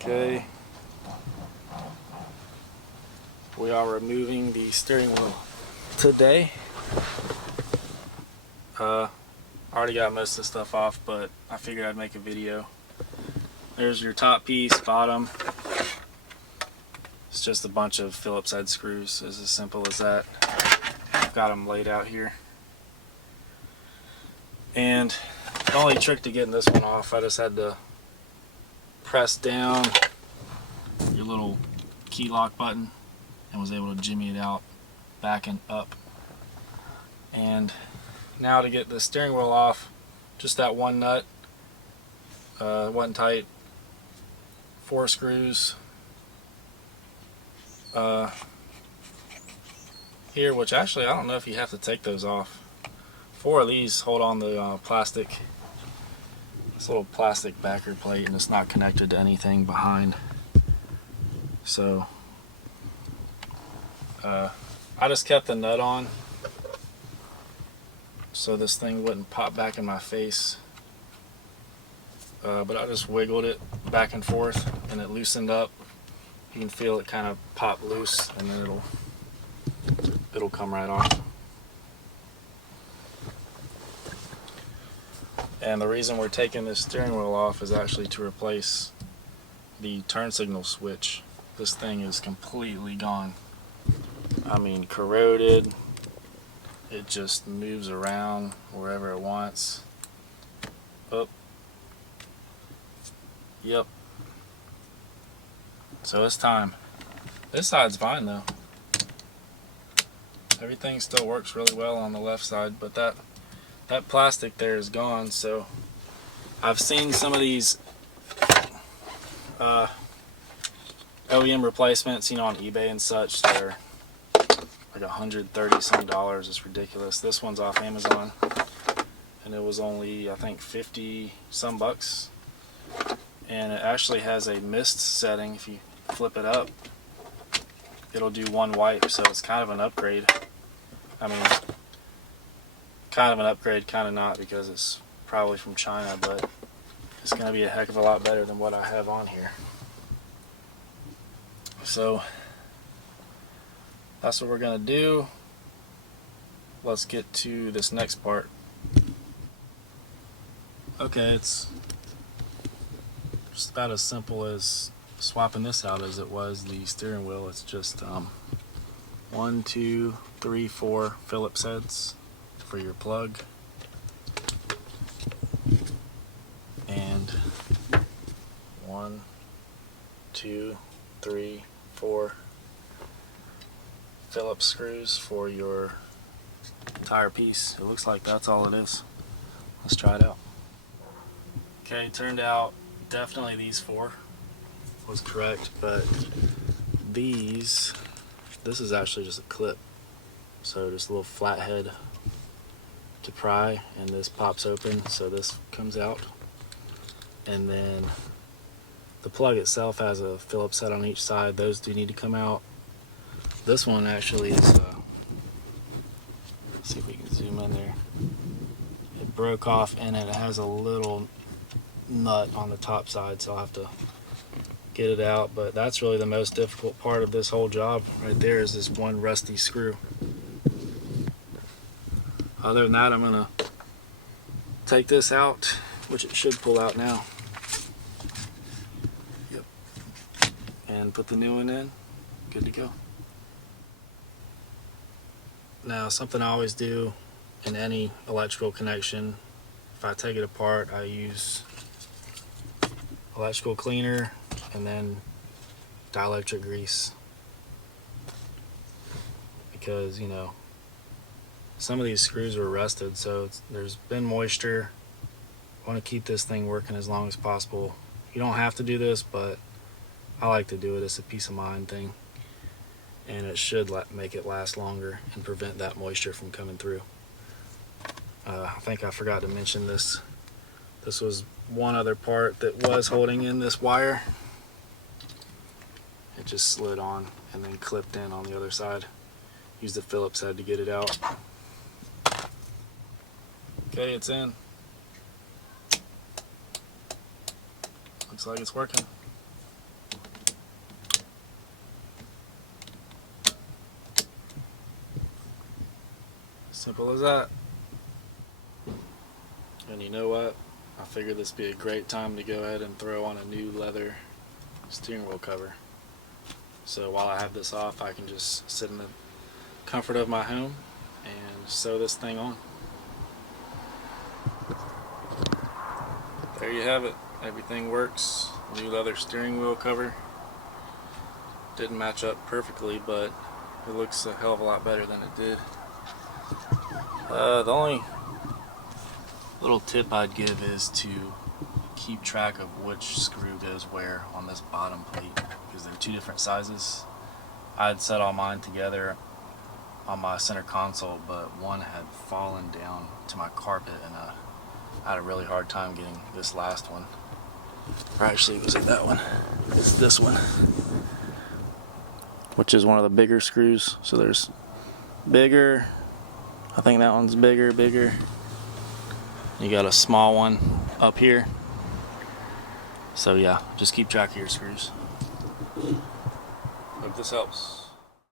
Okay, we are removing the steering wheel today. I already got most of the stuff off, but I figured I'd make a video. There's your top piece, bottom. It's just a bunch of Phillips head screws. It's as simple as that. I've got them laid out here. And the only trick to getting this one off, I just had to press down your little key lock button and was able to jimmy it out back and up. And now to get the steering wheel off, just that one nut, wasn't tight, 4 screws here, which actually I don't know if you have to take those off. 4 of these hold on the plastic, this little plastic backer plate, and it's not connected to anything behind. So I just kept the nut on so this thing wouldn't pop back in my face, but I just wiggled it back and forth and it loosened up. You can feel it kind of pop loose, and then it'll come right off. And the reason we're taking this steering wheel off is actually to replace the turn signal switch. This thing is completely gone. I mean, corroded. It just moves around wherever it wants. Oh. Yep. So it's time. This side's fine though. Everything still works really well on the left side, but that plastic there is gone. So I've seen some of these OEM replacements, on eBay and such. They're like $130 some. It's ridiculous. This one's off Amazon, and it was only, I think, 50 some bucks. And it actually has a mist setting. If you flip it up, it'll do 1 wipe, so it's kind of an upgrade. I mean, kind of an upgrade, kind of not, because it's probably from China, but it's going to be a heck of a lot better than what I have on here. So that's what we're going to do. Let's get to this next part. Okay, it's just about as simple as swapping this out as it was the steering wheel. It's just 1, 2, 3, 4 Phillips heads for your plug, and 1, 2, 3, 4 Phillips screws for your tire piece. It looks like that's all it is. Let's try it out. Okay, it turned out definitely these 4 was correct, but this is actually just a clip. So just a little flathead to pry, and this pops open, so this comes out. And then the plug itself has a Phillips head on each side. Those do need to come out. This one actually is, let's see if we can zoom in there. It broke off, and it has a little nut on the top side, so I'll have to get it out. But that's really the most difficult part of this whole job right there, is this one rusty screw. Other than that, I'm gonna take this out, which it should pull out now. Yep. And put the new one in. Good to go. Now, something I always do in any electrical connection, if I take it apart, I use electrical cleaner and then dielectric grease, because some of these screws are rusted, so there's been moisture. I want to keep this thing working as long as possible. You don't have to do this, but I like to do it. It's a peace of mind thing, and it should make it last longer and prevent that moisture from coming through. I think I forgot to mention this. This was one other part that was holding in this wire. It just slid on and then clipped in on the other side. Use the Phillips head to get it out. Okay, it's in. Looks like it's working. Simple as that. And you know what? I figured this would be a great time to go ahead and throw on a new leather steering wheel cover. So while I have this off, I can just sit in the comfort of my home and sew this thing on. There you have it. Everything works. New leather steering wheel cover. Didn't match up perfectly, but it looks a hell of a lot better than it did. The only little tip I'd give is to keep track of which screw goes where on this bottom plate, because they're two different sizes. I'd set all mine together on my center console, but one had fallen down to my carpet, and I had a really hard time getting this last one. Or actually, was it that one? It's this one, which is one of the bigger screws. So there's bigger, I think that one's bigger. You got a small one up here. So yeah, just keep track of your screws. Hope this helps.